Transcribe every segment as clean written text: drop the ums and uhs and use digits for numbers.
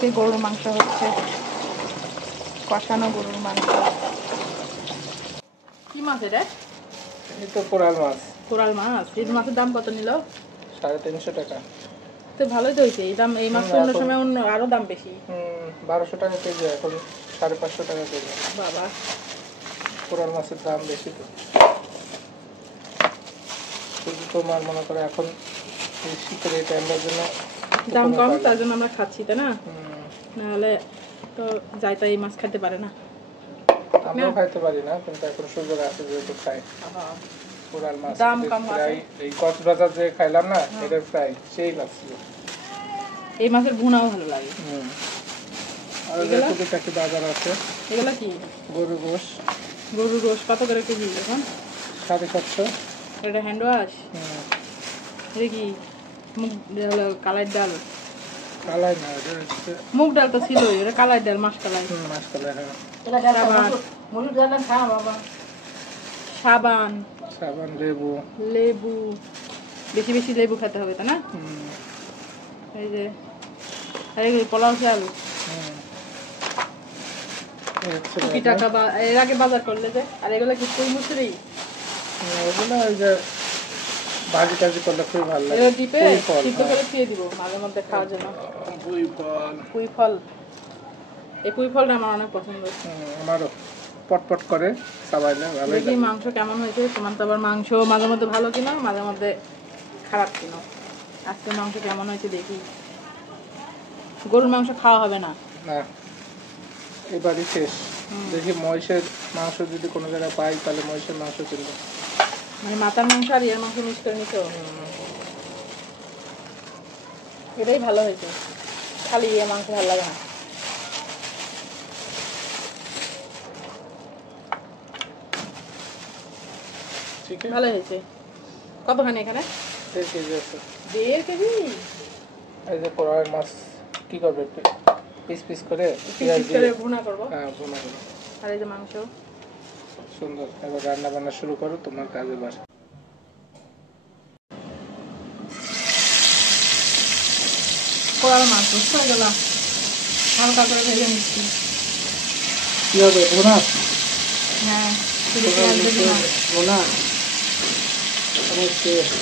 আজকে গরুর মাংস হচ্ছে, কষানো গরুর মাংস। কি মাছ এটা? এই তো কোরাল মাছ। কোরাল মাছ। এই মাছের দাম কত নিল? 350 টাকা। তো ভালোই তো হয়েছে। এই দাম, এই মাছ অন্য সময় অন্য আরো দাম বেশি। 1200 টাকা কেজি, এখন 550 টাকা কেজি। বাবা, কোরাল মাছের দাম বেশি তো। শুধু তোমার মনে করে এখন এই শীতের এই টাইমের জন্য দাম কম, তার জন্য আমরা খাচ্ছি, তাই না? নাহলে তো যাইতা এই মাছ খেতে পারে না। আমরাও খাইতে পারি না, কিন্তু এখন সুযোগ আছে যেহেতু খাই। কোরাল মাছ দাম কম আছে। এই কক্সবাজার যে খাইলাম না, এটার প্রায় সেই লাগছিল। এই মাছের ভুনাও ভালো লাগে। আর একটু বাজার আছে। এগুলা কি? গরুর গোশ। গরুর গোশ কত করে কেজি এখন? 750। এটা হ্যান্ড ওয়াশ? এটা কি মুগ কালাই ডাল? কালাই না, এটা হচ্ছে মুগ ডাল তো ছিল, এটা কালাই ডাল, মাসকলাই। মাসকলাই। হ্যাঁ, সাবান, সাবান, লেবু। লেবু বেশি বেশি লেবু খেতে হবে, তাই না? এই যে আর এই পোলাও চাল কি টাকা এর আগে বাজার করলে যে? আর এগুলো কি পুঁই মুসুরি? এগুলো ওই যে ভাজি টাজি করলে খুব ভালো লাগে। এগুলো ডিপে সিদ্ধ করে খেয়ে দিব মাঝে মধ্যে খাওয়ার জন্য। পুঁই ফল, এই পুঁই ফলটা আমার অনেক পছন্দ। আমারও পটপট করে সবাইলে ভালো লাগে। মাংস কেমন হয়েছে? তোমার তো আবার মাংস মাঝে মধ্যে ভালো কিনো, মাঝে মধ্যে খারাপ কিনো। আজকে মাংস কেমন হয়েছে দেখি। গরুর মাংস খাওয়া হবে না, না এবারই শেষ। দেখি মহিষের মাংস যদি কোনো জায়গায় পাই তাহলে মহিষের মাংস কিনবো। মানে মাথার মাংস আর ইয়ার মাংস মিক্স করে নিতে। এটাই ভালো হয়েছে, খালি ইয়ে মাংস ভালো লাগে না। ভালো হয়েছে। কতখানি এখানে? 1.5 কেজি আছে। 1.5 কেজি? এই যে কোরাল মাছ কি করবে, পিস পিস করে ভুনা করবো। হ্যাঁ, ভুনা করবো। আর এই যে মাংস সুন্দর। এবার রান্না বান্না শুরু করো, তোমার কাজে বাস। কোরাল মাছ হয়ে গেল, হালকা করে ভেজে নিচ্ছি। কি হবে, ভুনা? হ্যাঁ, ভুনা অনেক টেস্ট।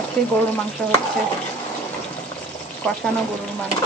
আজকে গরুর মাংস হচ্ছে, কষানো গরুর মাংস।